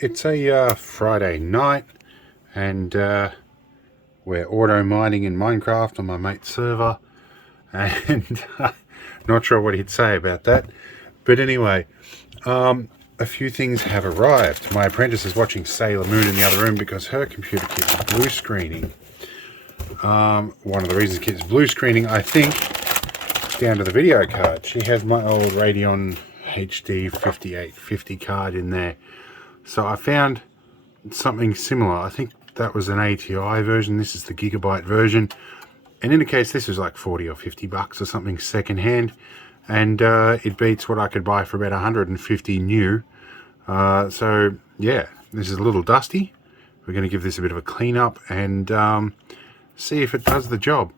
it's a Friday night, and we're auto mining in Minecraft on my mate's server, and not sure what he'd say about that, but anyway, a few things have arrived. My apprentice is watching Sailor Moon in the other room because her computer keeps blue screening. One of the reasons it keeps blue screening, I think, down to the video card. She has my old Radeon HD5850 card in there. So I found something similar. I think that was an ATI version. This is the gigabyte version. And in the case, this is like 40 or 50 bucks or something secondhand. And it beats what I could buy for about 150 new. So yeah, this is a little dusty. We're going to give this a bit of a clean up and see if it does the job.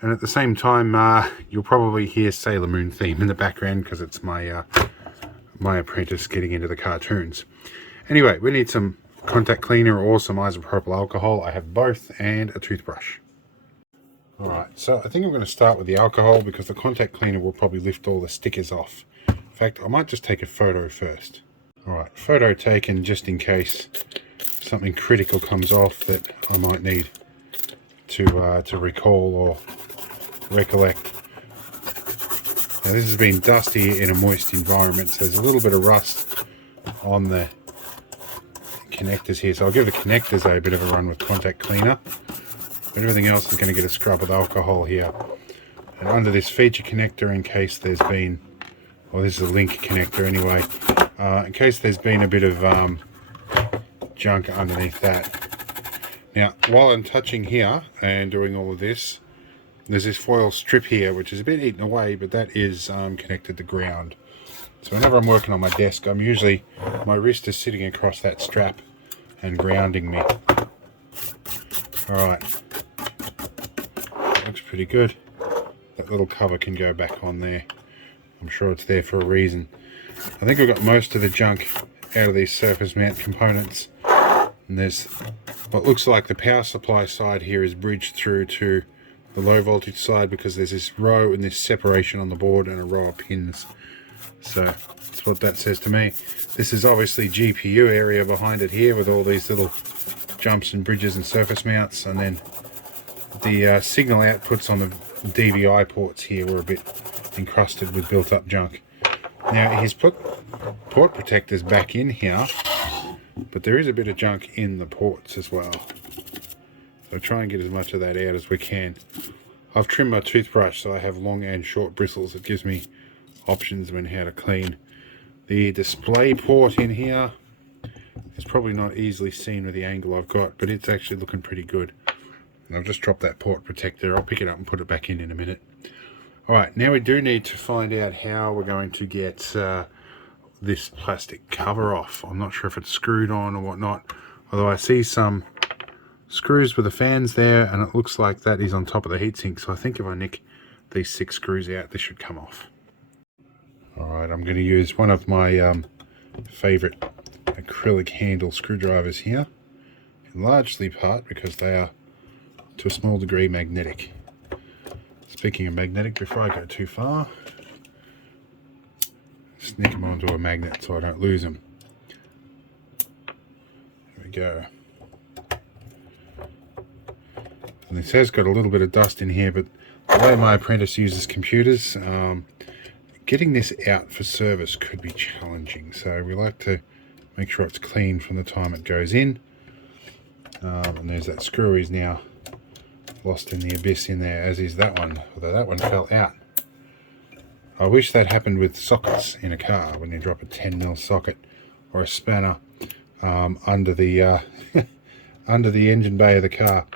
And at the same time, you'll probably hear Sailor Moon theme in the background because it's my my apprentice getting into the cartoons. Anyway, we need some contact cleaner or some isopropyl alcohol. I have both, and a toothbrush. Alright, so I think I'm going to start with the alcohol because the contact cleaner will probably lift all the stickers off. In fact, I might just take a photo first. Alright, photo taken just in case something critical comes off that I might need to recall or recollect. Now this has been dusty in a moist environment, so there's a little bit of rust on the connectors here, so I'll give the connectors a bit of a run with contact cleaner, but everything else is going to get a scrub with alcohol here. And under this feature connector, in case there's been, well, this is a link connector anyway, in case there's been a bit of junk underneath that. Now while I'm touching here and doing all of this, there's this foil strip here which is a bit eaten away, but that is connected to ground. So whenever I'm working on my desk, I'm usually, my wrist is sitting across that strap and grounding me. Alright, looks pretty good. That little cover can go back on there. I'm sure it's there for a reason. I think I've got most of the junk out of these surface mount components. And there's what looks like the power supply side here is bridged through to the low voltage side because there's this row and this separation on the board and a row of pins. So that's what that says to me. This is obviously GPU area behind it here with all these little jumps and bridges and surface mounts, and then the signal outputs on the DVI ports here were a bit encrusted with built up junk. Now he's put port protectors back in here, but there is a bit of junk in the ports as well. So try and get as much of that out as we can. I've trimmed my toothbrush so I have long and short bristles. It gives me options when how to clean. The display port in here is probably not easily seen with the angle I've got, but it's actually looking pretty good. And I've just dropped that port protector. I'll pick it up and put it back in a minute. Alright, now we do need to find out how we're going to get this plastic cover off. I'm not sure if it's screwed on or whatnot, although I see some screws with the fans there and it looks like that is on top of the heatsink, so I think if I nick these 6 screws out, this should come off. Alright, I'm going to use one of my favourite acrylic handle screwdrivers here, in largely part because they are to a small degree magnetic. Speaking of magnetic, before I go too far, sneak them onto a magnet so I don't lose them. There we go. And this has got a little bit of dust in here, but the way my apprentice uses computers, getting this out for service could be challenging, so we like to make sure it's clean from the time it goes in. And there's that screw is now lost in the abyss in there, as is that one, although that one fell out. I wish that happened with sockets in a car, when you drop a 10mm socket or a spanner under the under the engine bay of the car.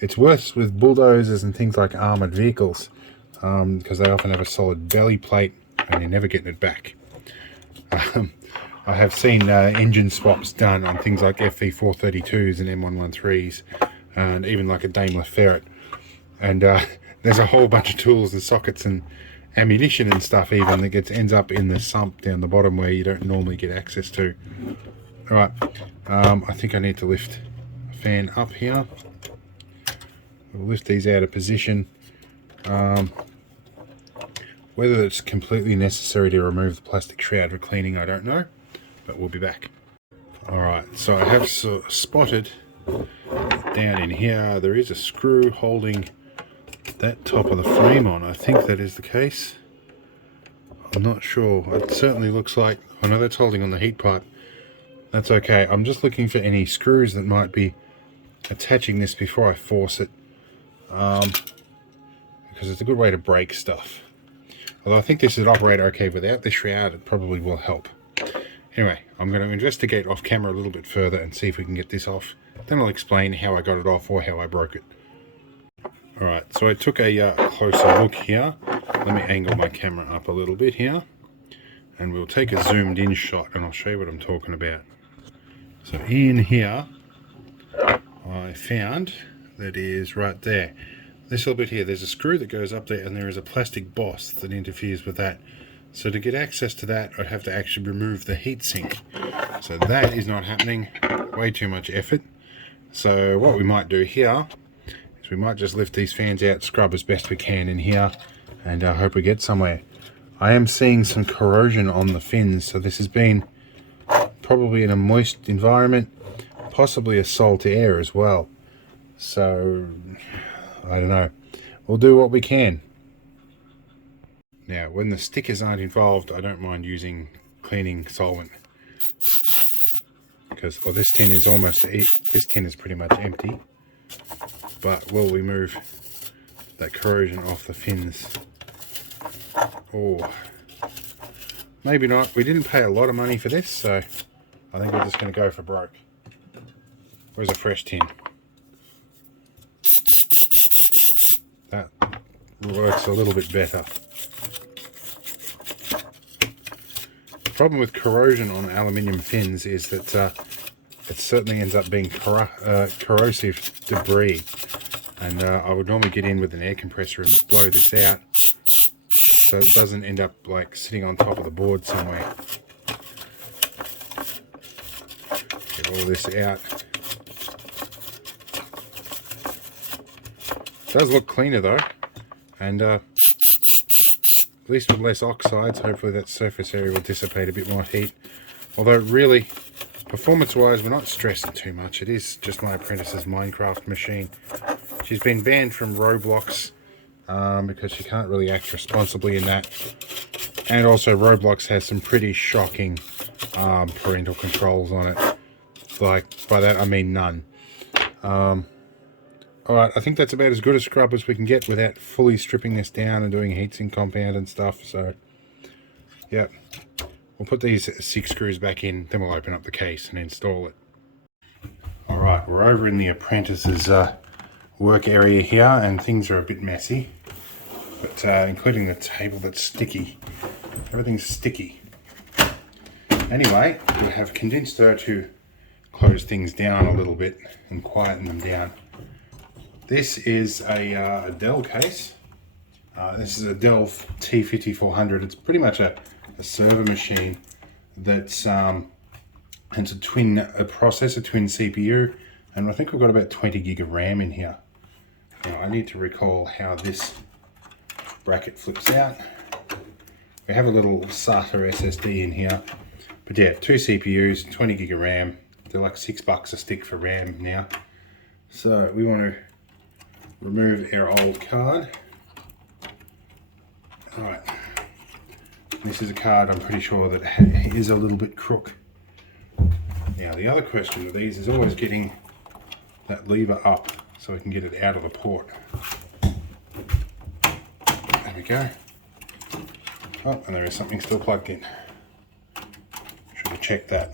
It's worse with bulldozers and things like armoured vehicles because they often have a solid belly plate and you're never getting it back. I have seen engine swaps done on things like FV432s and M113s and even like a Daimler Ferret, and there's a whole bunch of tools and sockets and ammunition and stuff even that ends up in the sump down the bottom where you don't normally get access to. Alright, I think I need to lift a fan up here. We'll lift these out of position. Whether it's completely necessary to remove the plastic shroud for cleaning, I don't know, but we'll be back. Alright, so I have spotted down in here there is a screw holding that top of the frame on. I think that is the case. I'm not sure. It certainly looks like... I know that's holding on the heat pipe. That's okay. I'm just looking for any screws that might be attaching this before I force it. Because it's a good way to break stuff. Although I think this would operate okay without the shroud, it probably will help. Anyway, I'm going to investigate off camera a little bit further and see if we can get this off. Then I'll explain how I got it off or how I broke it. Alright, so I took a closer look here. Let me angle my camera up a little bit here. And we'll take a zoomed in shot and I'll show you what I'm talking about. So in here, I found that is right there. This little bit here, there's a screw that goes up there and there is a plastic boss that interferes with that. So to get access to that, I'd have to actually remove the heatsink. So that is not happening. Way too much effort. So what we might do here is we might just lift these fans out, scrub as best we can in here, and hope we get somewhere. I am seeing some corrosion on the fins, so this has been probably in a moist environment, possibly a salt air as well. So I don't know. We'll do what we can. Now, when the stickers aren't involved, I don't mind using cleaning solvent, because this tin is pretty much empty. But will we move that corrosion off the fins? Oh, maybe not. We didn't pay a lot of money for this, so I think we're just going to go for broke. Where's a fresh tin? That works a little bit better. The problem with corrosion on aluminium fins is that it certainly ends up being corrosive debris. And I would normally get in with an air compressor and blow this out, so it doesn't end up like sitting on top of the board somewhere. Get all this out. It does look cleaner though, and at least with less oxides, hopefully that surface area will dissipate a bit more heat. Although really, performance wise, we're not stressing too much. It is just my apprentice's Minecraft machine. She's been banned from Roblox because she can't really act responsibly in that. And also Roblox has some pretty shocking parental controls on it. Like, by that I mean none. Alright, I think that's about as good a scrub as we can get without fully stripping this down and doing heatsink compound and stuff. So, yeah. We'll put these 6 screws back in, then we'll open up the case and install it. Alright, we're over in the apprentice's work area here, and things are a bit messy. But including the table that's sticky. Everything's sticky. Anyway, we have convinced her to close things down a little bit and quieten them down. This is a Dell case. This is a Dell T5400. It's pretty much a server machine that's it's a twin processor, twin CPU, and I think we've got about 20 gig of RAM in here. Now I need to recall how this bracket flips out. We have a little SATA SSD in here, but yeah, 2 CPUs, 20 gig of RAM. They're like $6 a stick for RAM now. So we want to remove our old card. Alright, this is a card I'm pretty sure that is a little bit crook. Now the other question with these is always getting that lever up so we can get it out of the port. There we go. Oh, and there is something still plugged in. Should have checked that.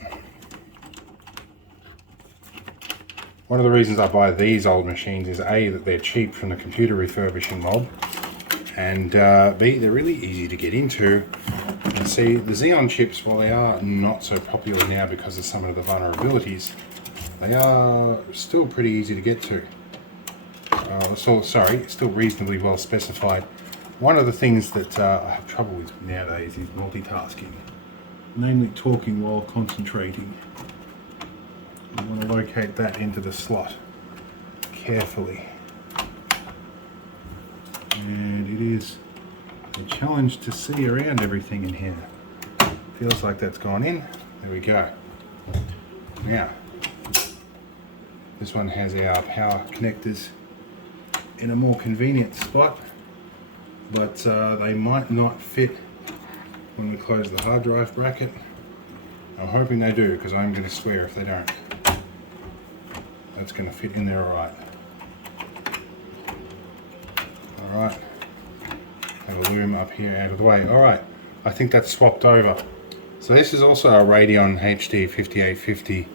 One of the reasons I buy these old machines is A, that they're cheap from the computer refurbishing mob, and B, they're really easy to get into. And see, the Xeon chips, while they are not so popular now because of some of the vulnerabilities, they are still pretty easy to get to. Still reasonably well specified. One of the things that I have trouble with nowadays is multitasking, namely talking while concentrating. You want to locate that into the slot carefully. And it is a challenge to see around everything in here. Feels like that's gone in. There we go. Now, this one has our power connectors in a more convenient spot, but they might not fit when we close the hard drive bracket. I'm hoping they do, because I'm going to swear if they don't. That's going to fit in there alright. Alright. Have a loom up here out of the way. Alright, I think that's swapped over. So this is also a Radeon HD5850,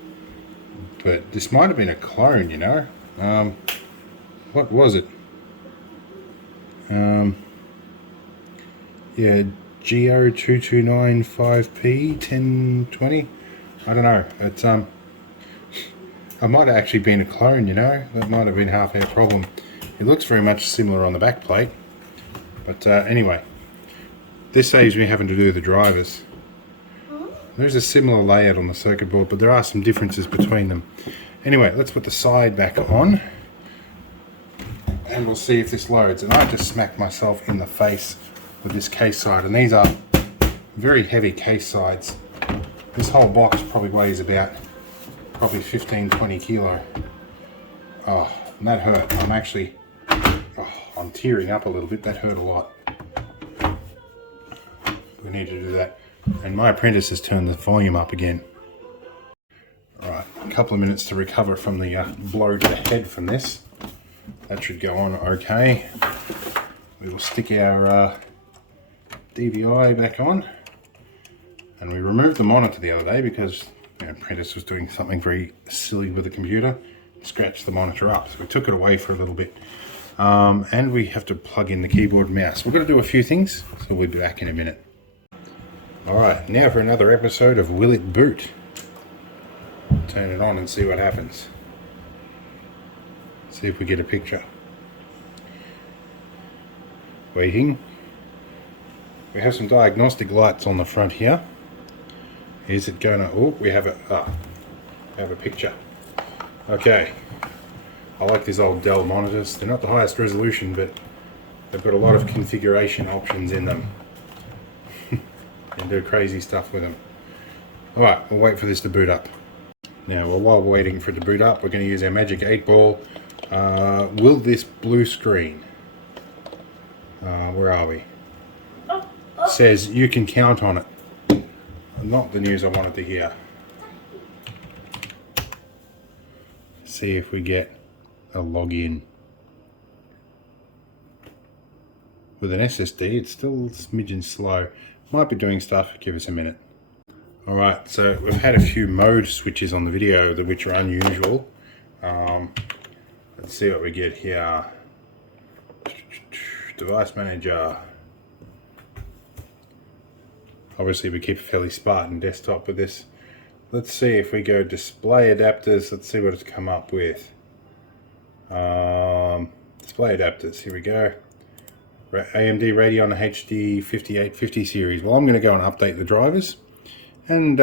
but this might have been a clone, you know. What was it? Yeah, GO2295P 1020. I don't know. It's it might have actually been a clone, you know. That might have been half our problem. It looks very much similar on the back plate, but anyway, this saves me having to do the drivers. There's a similar layout on the circuit board, but there are some differences between them. Anyway, let's put the side back on, and we'll see if this loads. And I just smacked myself in the face with this case side, and these are very heavy case sides. This whole box probably weighs about 15-20 kilo. Oh, and that hurt. I'm tearing up a little bit. That hurt a lot. We need to do that. And my apprentice has turned the volume up again. Alright, a couple of minutes to recover from the blow to the head from this. That should go on okay. We will stick our DVI back on. And we removed the monitor the other day because the apprentice was doing something very silly with the computer. Scratched the monitor up, so we took it away for a little bit. And we have to plug in the keyboard and mouse. We're going to do a few things, so we'll be back in a minute. Alright, now for another episode of Will It Boot? Turn it on and see what happens. See if we get a picture. Waiting. We have some diagnostic lights on the front here. Is it going to... Oh, we have a picture. Okay. I like these old Dell monitors. They're not the highest resolution, but they've got a lot of configuration options in them. And do crazy stuff with them. Alright, we'll wait for this to boot up. Now, while we're waiting for it to boot up, we're going to use our magic 8-ball. Will this blue screen? Where are we? It says you can count on it. Not the news I wanted to hear. See if we get a login. With an SSD, it's still a smidgen slow. Might be doing stuff, give us a minute. Alright, so we've had a few mode switches on the video, which are unusual. Let's see what we get here. Device manager. Obviously we keep a fairly Spartan desktop with this. Let's see if we go display adapters. Let's see what it's come up with. Display adapters, here we go. AMD Radeon HD5850 series. Well, I'm going to go and update the drivers, and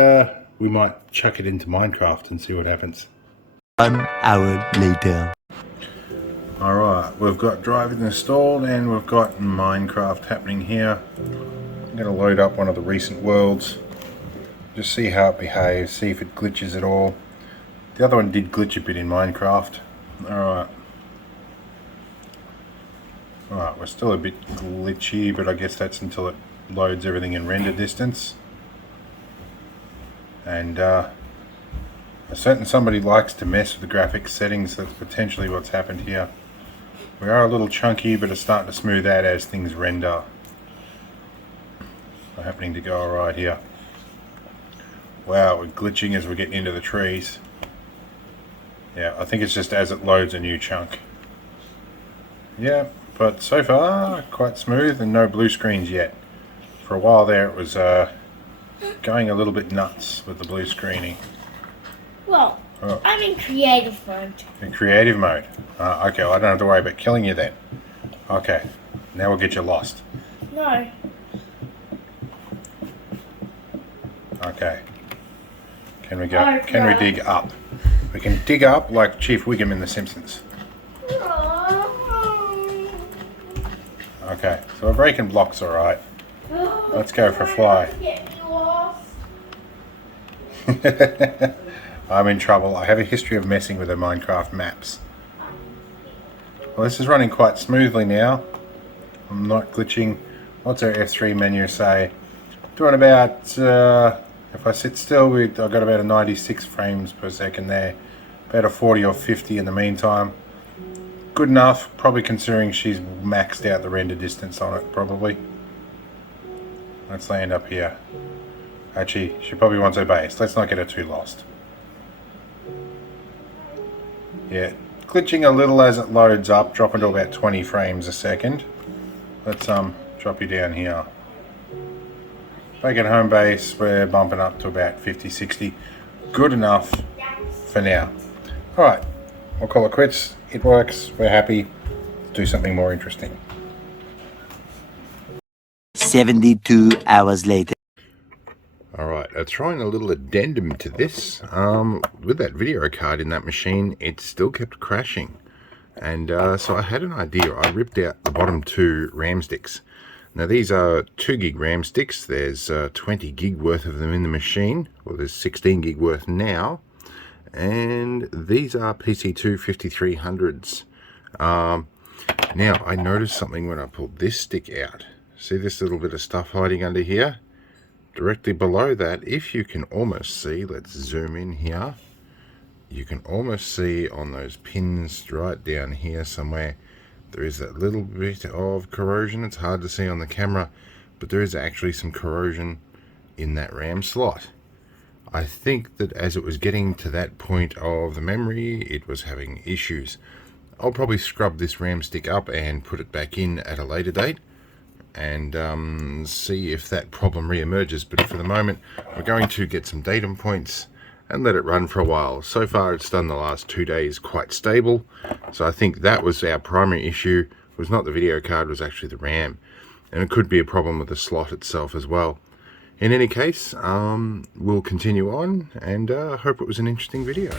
we might chuck it into Minecraft and see what happens. 1 hour later. Alright, we've got drivers installed and we've got Minecraft happening here. I'm going to load up one of the recent worlds, just see how it behaves, see if it glitches at all. The other one did glitch a bit in Minecraft. Alright. Alright, we're still a bit glitchy, but I guess that's until it loads everything in render distance. And a certain somebody likes to mess with the graphics settings. That's potentially what's happened here. We are a little chunky, but it's starting to smooth out as things render. So happening to go alright here. Wow, we're glitching as we're getting into the trees. Yeah, I think it's just as it loads a new chunk. Yeah. But so far, quite smooth and no blue screens yet. For a while there, it was going a little bit nuts with the blue screening. Well, I'm in creative mode. In creative mode? Okay, well, I don't have to worry about killing you then. Okay, now we'll get you lost. No. Okay. Can we go? Okay. Can we dig up? We can dig up like Chief Wiggum in The Simpsons. Okay, so we're breaking blocks alright. Let's go for a fly. I'm in trouble. I have a history of messing with the Minecraft maps. Well, this is running quite smoothly now. I'm not glitching. What's our F3 menu say? Doing about, if I sit still, I've got about a 96 frames per second there. About a 40 or 50 in the meantime. Good enough, probably considering she's maxed out the render distance on it, probably. Let's land up here. Actually, she probably wants her base. Let's not get her too lost. Yeah, glitching a little as it loads up, dropping to about 20 frames a second. Let's drop you down here. Back at home base, we're bumping up to about 50, 60. Good enough for now. Alright, we'll call it quits. It works, we're happy. Let's do something more interesting. 72 hours later. Alright, throwing a little addendum to this. With that video card in that machine, it still kept crashing. And so I had an idea. I ripped out the bottom two RAM sticks. Now these are 2 gig RAM sticks. There's 20 gig worth of them in the machine. Well, there's 16 gig worth now. And these are PC2 5300s. Now I noticed something when I pulled this stick out. See this little bit of stuff hiding under here? Directly below that, if you can almost see, let's zoom in here. You can almost see on those pins right down here somewhere, there is that little bit of corrosion. It's hard to see on the camera, but there is actually some corrosion in that RAM slot. I think that as it was getting to that point of the memory, it was having issues. I'll probably scrub this RAM stick up and put it back in at a later date and see if that problem re-emerges. But for the moment, we're going to get some datum points and let it run for a while. So far it's done the last 2 days quite stable, so I think that was our primary issue. It was not the video card, it was actually the RAM, and it could be a problem with the slot itself as well. In any case, we'll continue on, and hope it was an interesting video.